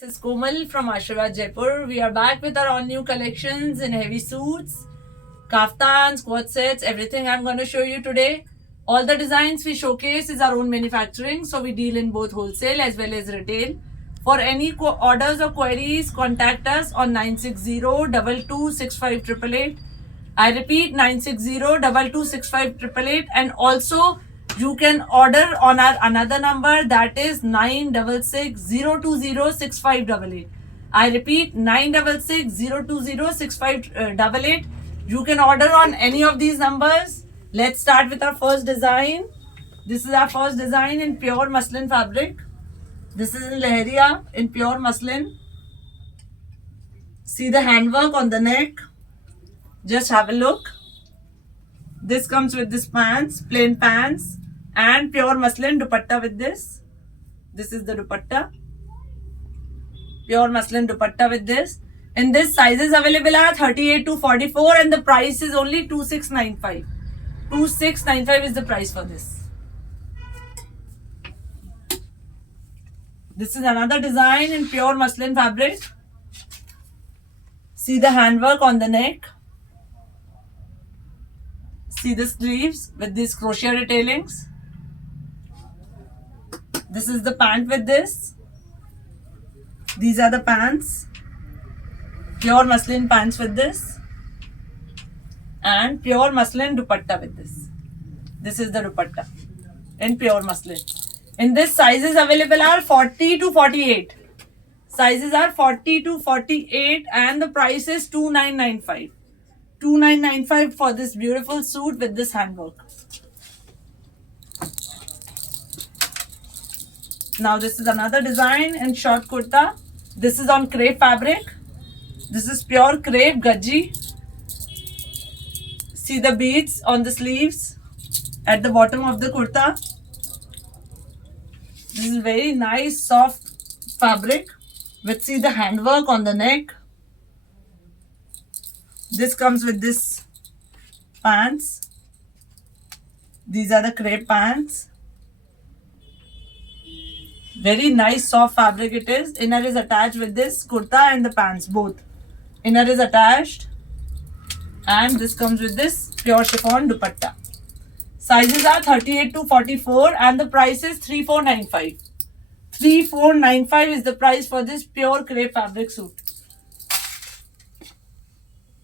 This is Komal from Ashirwad Jaipur. We are back with our all new collections in heavy suits, kaftans, quad sets, everything I'm going to show you today. All the designs we showcase is our own manufacturing, so we deal in both wholesale as well as retail. For any orders or queries, contact us on 960-2265-888. I repeat, 960-2265-888, and also you can order on our another number, that is 966-020-6588. I repeat, 966-020-6588. You can order on any of these numbers. Let's start with our first design. This is our first design in pure muslin fabric. This is in Leheria in pure muslin. See the handwork on the neck. Just have a look. This comes with this pants, plain pants, and pure muslin dupatta with this. This is the dupatta. Pure muslin dupatta with this. In this, sizes available are 38 to 44, and the price is only 2695. 2695 is the price for this. This is another design in pure muslin fabric. See the handwork on the neck. See the sleeves with these crochet retailings. This is the pant with this. These are the pants. Pure muslin pants with this. And pure muslin dupatta with this. This is the dupatta in pure muslin. In this, sizes available are 40 to 48. Sizes are 40 to 48, and the price is 2995. 2995 for this beautiful suit with this handwork. Now this is another design in short kurta. This is on crepe fabric. This is pure crepe gaji. See the beads on the sleeves at the bottom of the kurta. This is very nice soft fabric with, see the handwork on the neck. This comes with this pants. These are the crepe pants. Very nice soft fabric it is. Inner is attached with this kurta and the pants both. Inner is attached, and this comes with this pure chiffon dupatta. Sizes are 38 to 44, and the price is 3495. 3495 is the price for this pure crepe fabric suit.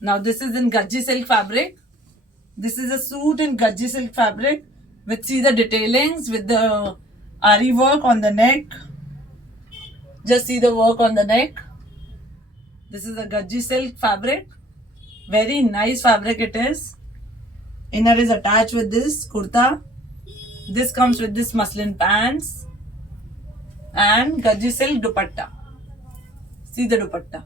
Now this is in gaji silk fabric. This is a suit in gaji silk fabric with, see the detailings with the ari work on the neck. Just see the work on the neck. This is a gaji silk fabric. Very nice fabric it is. Inner is attached with this kurta. This comes with this muslin pants and gaji silk dupatta. See the dupatta.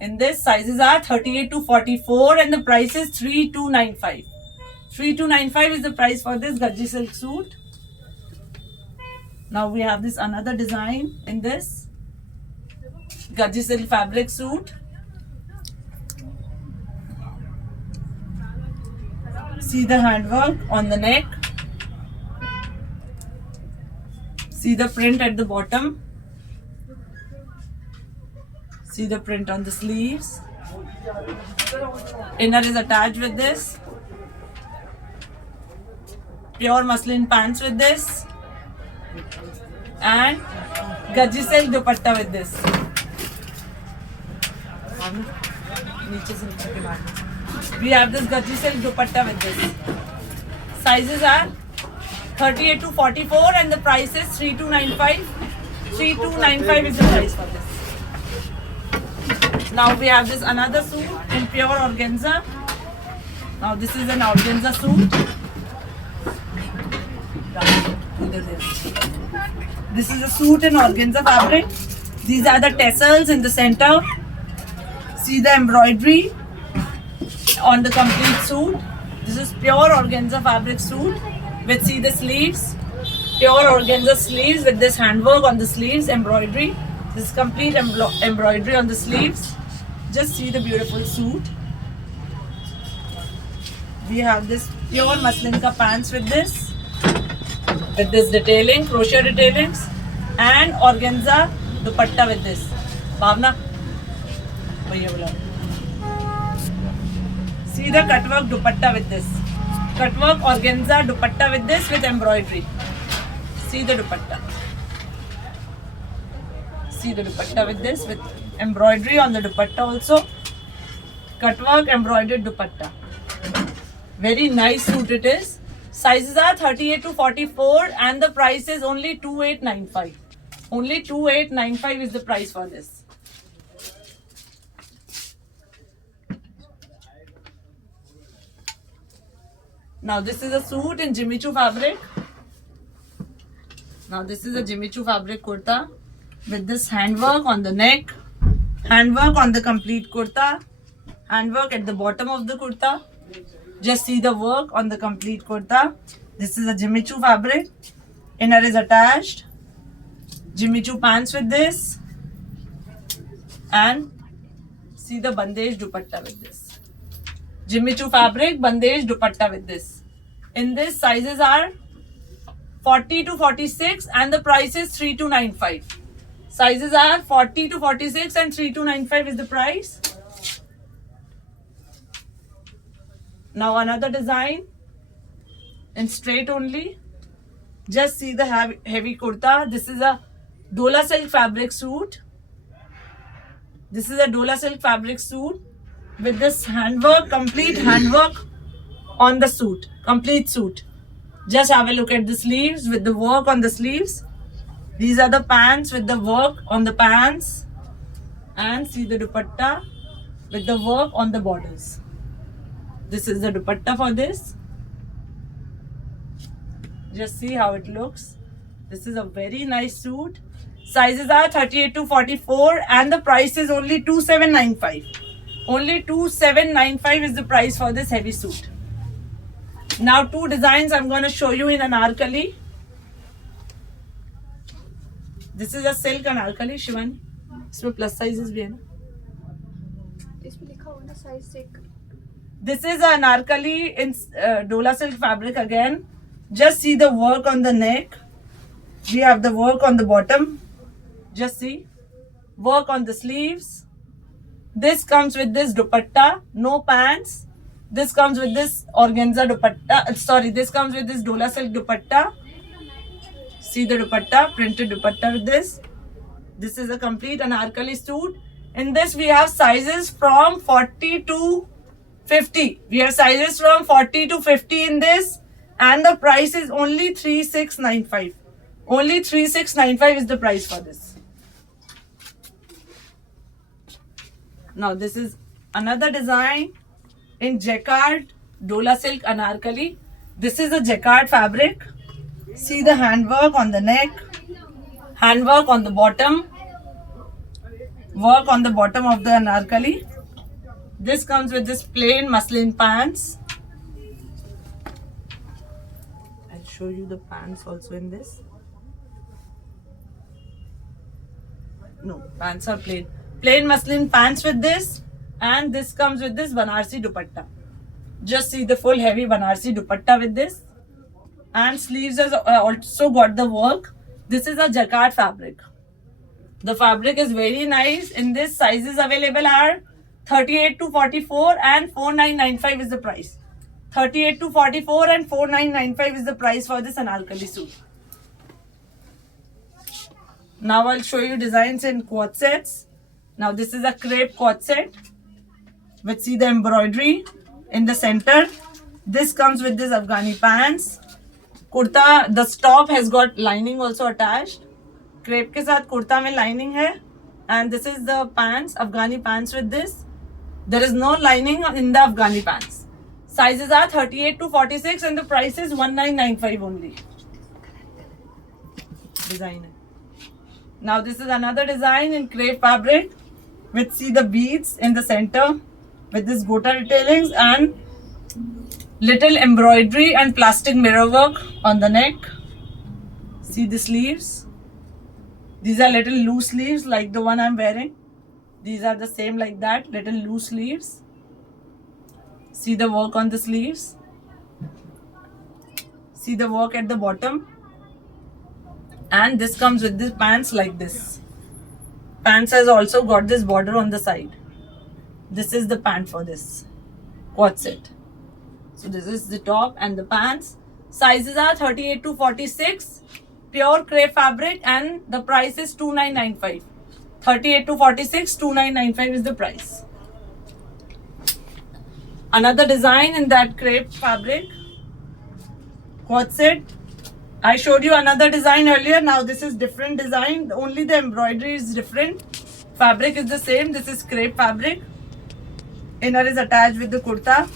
In this, sizes are 38 to 44, and the price is 3295. 3295 is the price for this gaji silk suit. Now we have this another design in this gaji silk fabric suit. See the handwork on the neck. See the print at the bottom. See the print on the sleeves. Inner is attached with this. Pure muslin pants with this. And gaji silk dupatta with this. We have this gaji silk dupatta with this. Sizes are 38 to 44, and the price is 3295. 3295 is the price for this. Now we have this another suit in pure organza. Now this is an organza suit. This is a suit in organza fabric. These are the tassels in the center. See the embroidery on the complete suit. This is pure organza fabric suit with, see the sleeves. Pure organza sleeves with this handwork on the sleeves, embroidery. This complete embroidery on the sleeves. Just see the beautiful suit. We have this pure muslin ka pants with this. with this detailing, crochet detailings, and organza dupatta with this. Bhavna, bhaiya bula. See the cutwork dupatta with this. Cutwork organza dupatta with this with embroidery. See the dupatta. See the dupatta with this with embroidery on the dupatta also. Cutwork embroidered dupatta. Very nice suit it is. Sizes are 38 to 44 and the price is only 2895. Only 2895 is the price for this. Now this is a suit in Jimmy Choo fabric. Now this is a Jimmy Choo fabric kurta with this handwork on the neck, handwork on the complete kurta, handwork at the bottom of the kurta. Just see the work on the complete kurta. This is a Jimmy Choo fabric. Inner is attached. Jimmy Choo pants with this. And see the bandage dupatta with this. Jimmy Choo fabric, bandage dupatta with this. In this sizes are 40 to 46 and the price is 3295. Sizes are 40 to 46 and 3295 is the price. Now another design in straight only. Just see the heavy kurta. This is a Dola silk fabric suit. This is a Dola silk fabric suit with this handwork, complete handwork on the suit, complete suit. Just have a look at the sleeves with the work on the sleeves. These are the pants with the work on the pants. And see the dupatta with the work on the borders. This is the dupatta for this. Just see how it looks. This is a very nice suit. Sizes are 38 to 44 and the price is only 2795. Only 2795 is the price for this heavy suit. Now two designs I'm going to show you in anarkali. This is a silk anarkali, Shivani. इसमें plus sizes भी है ना? इसमें लिखा हुआ ना size check. This is an anarkali in Dola silk fabric again. Just see the work on the neck. We have the work on the bottom. Just see. Work on the sleeves. This comes with this dupatta. No pants. This comes with this organza dupatta. Sorry, this comes with this Dola silk dupatta. See the dupatta. Printed dupatta with this. This is a complete anarkali suit. In this we have sizes from 40 to 50. We have sizes from 40 to 50 in this. And the price is only 3695. Only 3695 is the price for this. Now this is another design in jacquard Dola silk anarkali. This is a jacquard fabric. See the handwork on the neck, handwork on the bottom, work on the bottom of the anarkali. This comes with this plain muslin pants. I'll show you the pants also in this. No, pants are plain. Plain muslin pants with this, and this comes with this Banarsi dupatta. Just see the full heavy Banarsi dupatta with this, and sleeves has also got the work. This is a jacquard fabric. The fabric is very nice. In this, sizes available are 38 to 44 and 4995 is the price. 38 to 44 and 4995 is the price for this anarkali suit. Now I'll show you designs in quad sets. Now this is a crepe quad set with see the embroidery in the center. This comes with this Afghani pants. Kurta, the top has got lining also attached. Crepe के साथ kurta में lining है. And this is the pants, Afghani pants with this. There is no lining in the Afghani pants. Sizes are 38 to 46 and the price is 1995 only. Design. Now this is another design in crepe fabric with see the beads in the center with this gota detailings and little embroidery and plastic mirror work on the neck. See the sleeves. These are little loose sleeves like the one I'm wearing. These are the same like that, little loose sleeves. See the work on the sleeves. See the work at the bottom. And this comes with this pants like this. Pants has also got this border on the side. This is the pant for this quad set. So this is the top and the pants. Sizes are 38 to 46. Pure crepe fabric and the price is 2995. 38 to 46, 2995 is the price. Another design in that crepe fabric. Quad set. I showed you another design earlier. Now this is different design. Only the embroidery is different. Fabric is the same. This is crepe fabric. Inner is attached with the kurta.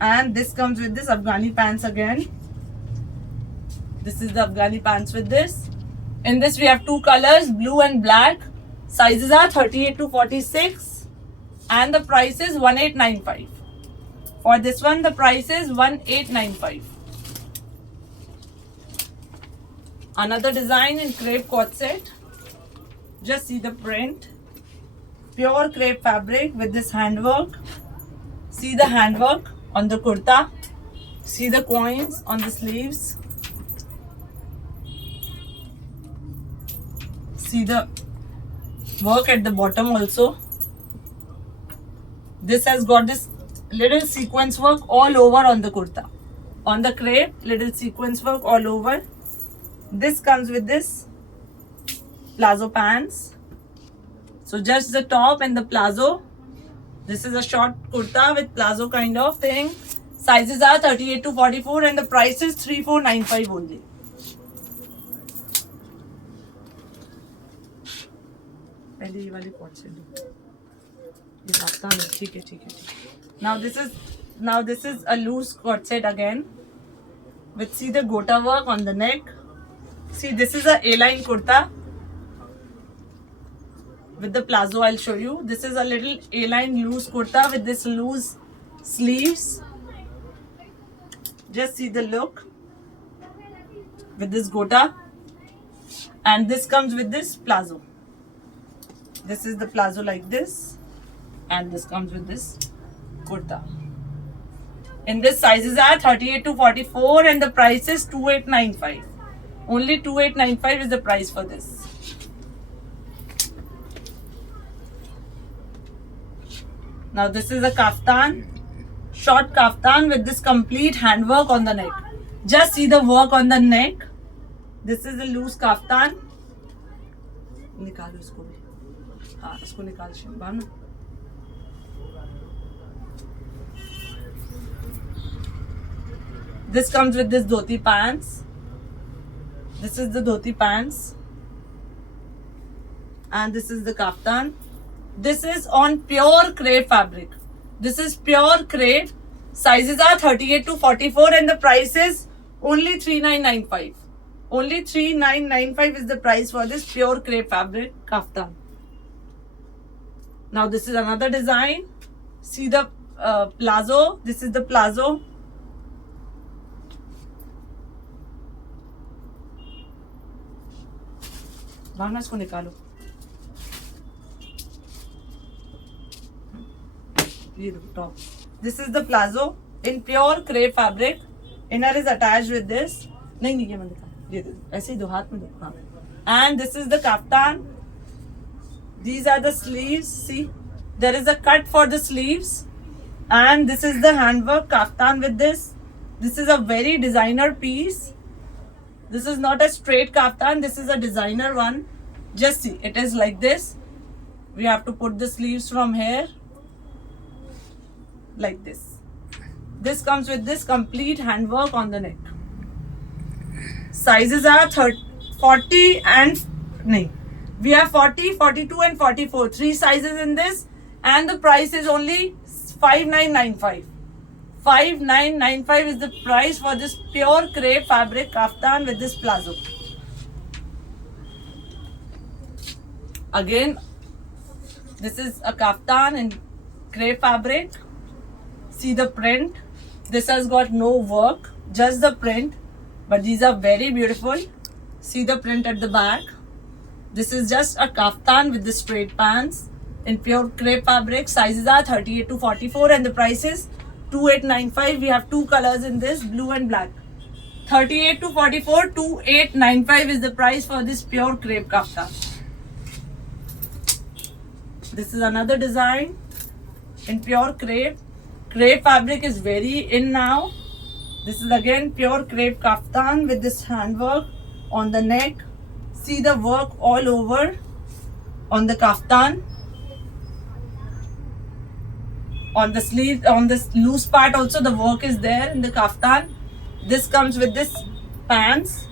And this comes with this Afghani pants again. This is the Afghani pants with this. In this we have two colors, blue and black. Sizes are 38 to 46. And the price is 1895. For this one the price is 1895. Another design in crepe quad set. Just see the print. Pure crepe fabric with this handwork. See the handwork on the kurta. See the coins on the sleeves. See the work at the bottom also. This has got this little sequence work all over on the kurta. On the crepe, little sequence work all over. This comes with this plazo pants. So just the top and the plazo. This is a short kurta with plazo kind of thing. Sizes are 38 to 44 and the price is 3495 only. पहले ये वाली pot से दो ये हफ्ता में ठीक है ठीक है now this is a loose cord set again with see the gota work on the neck. See, this is a A-line kurta with the plazo. I'll show you. This is a little A-line loose kurta with this loose sleeves. Just see the look with this gota, and this comes with this plazo. This is the plazo like this, and this comes with this kurta. In this sizes are 38 to 44 and the price is 2895. Only 2895 is the price for this. Now this is a kaftan, short kaftan with this complete handwork on the neck. Just see the work on the neck. This is a loose kaftan. निकालो इसको भी. हाँ इसको निकाल Shibana. This comes with this dhoti pants. This is the dhoti pants. And this is the kaftan. This is on pure crepe fabric. This is pure crepe. Sizes are 38 to 44 and the price is only 3995. Only 3995 is the price for this pure crepe fabric kaftan. Now this is another design. See the plazo. This is the plazo. भावना इसको निकालो. ये top. This is the plazo in pure crepe fabric. Inner is attached with this. नहीं ये मत निकाल. ये दे दो. ऐसे ही दो हाथ में दो. हाँ. And this is the kaftan. These are the sleeves. See, there is a cut for the sleeves. And this is the handwork kaftan with this. This is a very designer piece. This is not a straight kaftan. This is a designer one. Just see, it is like this. We have to put the sleeves from here. Like this. This comes with this complete handwork on the neck. Sizes are 40 and... No. We have 40, 42 and 44. 3 sizes in this. And the price is only 5995. 5995 is the price for this pure crepe fabric kaftan with this plazo. Again, this is a kaftan in crepe fabric. See the print. This has got no work, just the print. But these are very beautiful. See the print at the back. This is just a kaftan with the straight pants in pure crepe fabric. Sizes are 38 to 44 and the price is 2895. We have 2 colors in this, blue and black. 38 to 44, 2895 is the price for this pure crepe kaftan. This is another design in pure crepe. Crepe fabric is very in now. This is again pure crepe kaftan with this handwork on the neck. See the work all over on the kaftan. On the sleeve, on this loose part also the work is there in the kaftan. This comes with this pants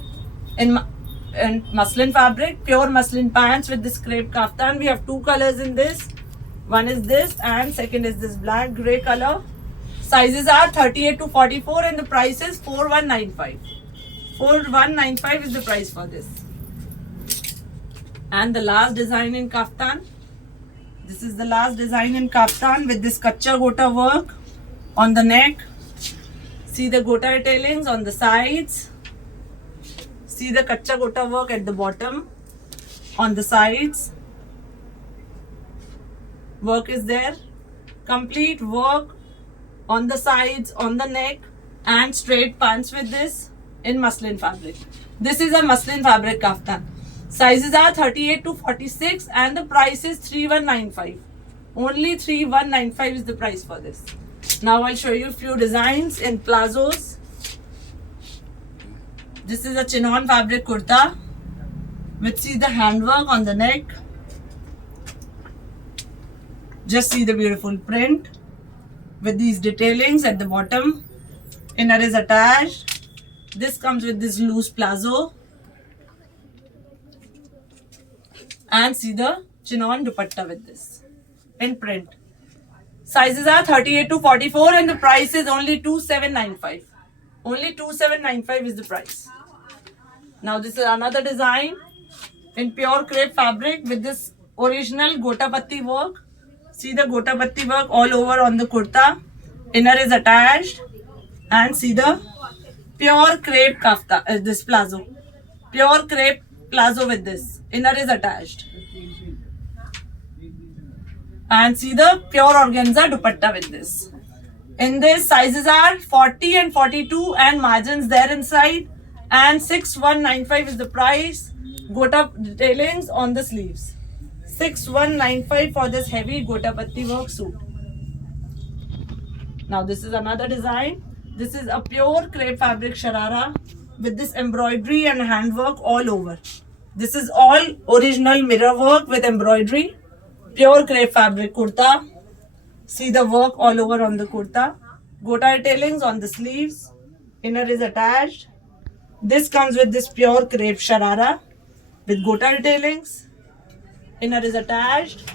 in muslin fabric, pure muslin pants with this crepe kaftan. We have two colors in this. One is this and second is this black grey color. Sizes are 38 to 44 and the price is 4195. 4195 is the price for this. And the last design in kaftan. This is the last design in kaftan with this kacha gota work on the neck. See the gota detailings on the sides. See the kacha gota work at the bottom on the sides. Work is there. Complete work on the sides, on the neck and straight pants with this in muslin fabric. This is a muslin fabric kaftan. Sizes are 38 to 46 and the price is 3195. Only 3195 is the price for this. Now I'll show you a few designs in plazos. This is a chinon fabric kurta with see the handwork on the neck. Just see the beautiful print with these detailings at the bottom. Inner is attached. This comes with this loose plazo. And see the chinon dupatta with this in print. Sizes are 38 to 44 and the price is only 2795. Only 2795 is the price. Now this is another design in pure crepe fabric with this original gota patti work. See the gota patti work all over on the kurta. Inner is attached and see the pure crepe kafta, this plazo. Pure crepe plazo with this. Inner is attached. And see the pure organza dupatta with this. In this sizes are 40 and 42 and margins there inside. And 6195 is the price. Gota detailings on the sleeves. 6195 for this heavy gota patti work suit. Now this is another design. This is a pure crepe fabric sharara with this embroidery and handwork all over. This is all original mirror work with embroidery. Pure crepe fabric kurta. See the work all over on the kurta. Gota detailings on the sleeves. Inner is attached. This comes with this pure crepe sharara with gota detailings. Inner is attached.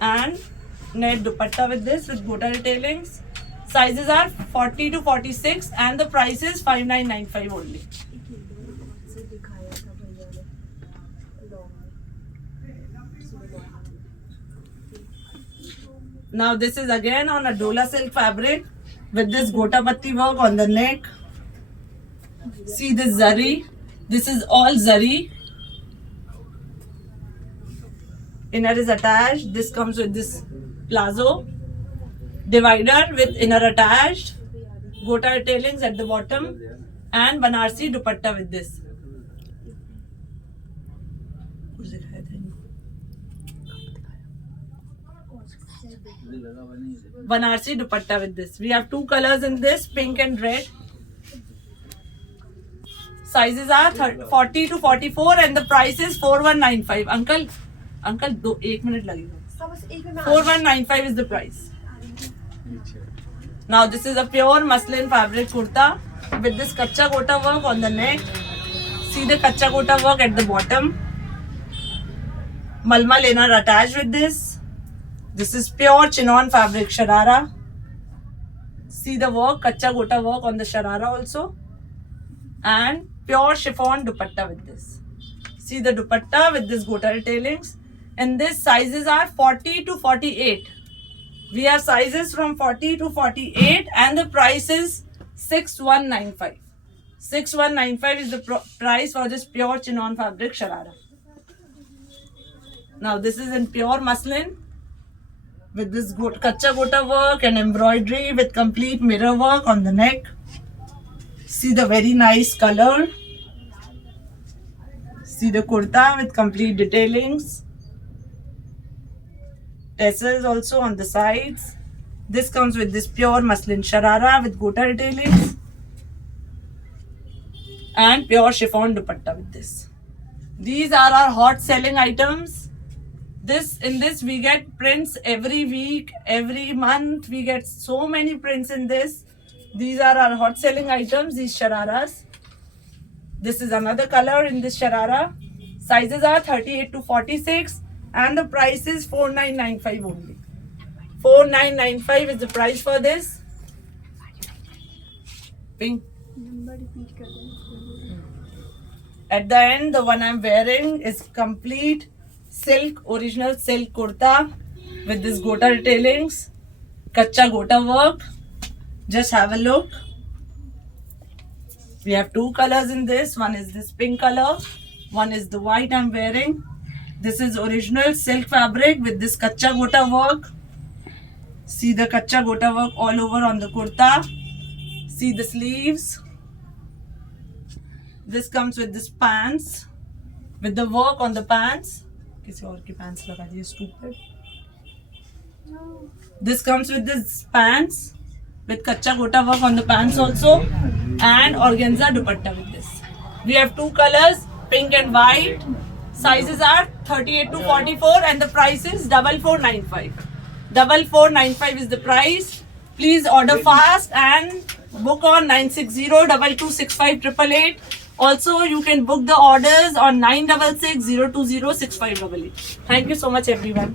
And net dupatta with this with gota detailings. Sizes are 40 to 46 and the price is 5995 only. Now this is again on a dola silk fabric with this gota patti work on the neck. See this zari. This is all zari. Inner is attached. This comes with this plazo. Divider with inner attached. Gota detailings at the bottom. And Banarsi dupatta with this. Banarsi dupatta with this. We have two colors in this, pink and red. Sizes are 40 to 44 and the price is 4195. Uncle, one minute lagega. 4195 is the price. Now this is a pure muslin fabric kurta with this kacha gota work on the neck. See the kacha gota work at the bottom. Malmal inner attached with this. This is pure chinon fabric sharara. See the work, kacha gota work on the sharara also. And pure chiffon dupatta with this. See the dupatta with this gota detailings. And this sizes are 40 to 48. We have sizes from 40 to 48 and the price is 6195. 6195 is the price for this pure chinon fabric sharara. Now this is in pure muslin with this kacha gota work and embroidery with complete mirror work on the neck. See the very nice color. See the kurta with complete detailings. Tassels also on the sides. This comes with this pure muslin sharara with gota detailings. And pure chiffon dupatta with this. These are our hot selling items. In this we get prints every week, every month. We get so many prints in this. These are our hot selling items, these shararas. This is another color in this sharara. Sizes are 38 to 46 and the price is 4995 only. 4995 is the price for this. Pink. Number repeat कर देना. At the end, the one I'm wearing is complete silk, original silk kurta with this gota detailings, kacha gota work. Just have a look. We have two colors in this. One is this pink color. One is the white I'm wearing. This is original silk fabric with this kacha gota work. See the kacha gota work all over on the kurta. See the sleeves. This comes with this pants with the work on the pants. किसी और की pants लगा दिए stupid. No. This comes with this pants with kacha gota work on the pants also and organza dupatta with this. We have two colors, pink and white. Sizes are 38 to 44 and the price is 4495. 4495 is the price. Please order fast and book on 960-2265-888. Also, you can book the orders on 966-020-6588. Thank you so much, everyone.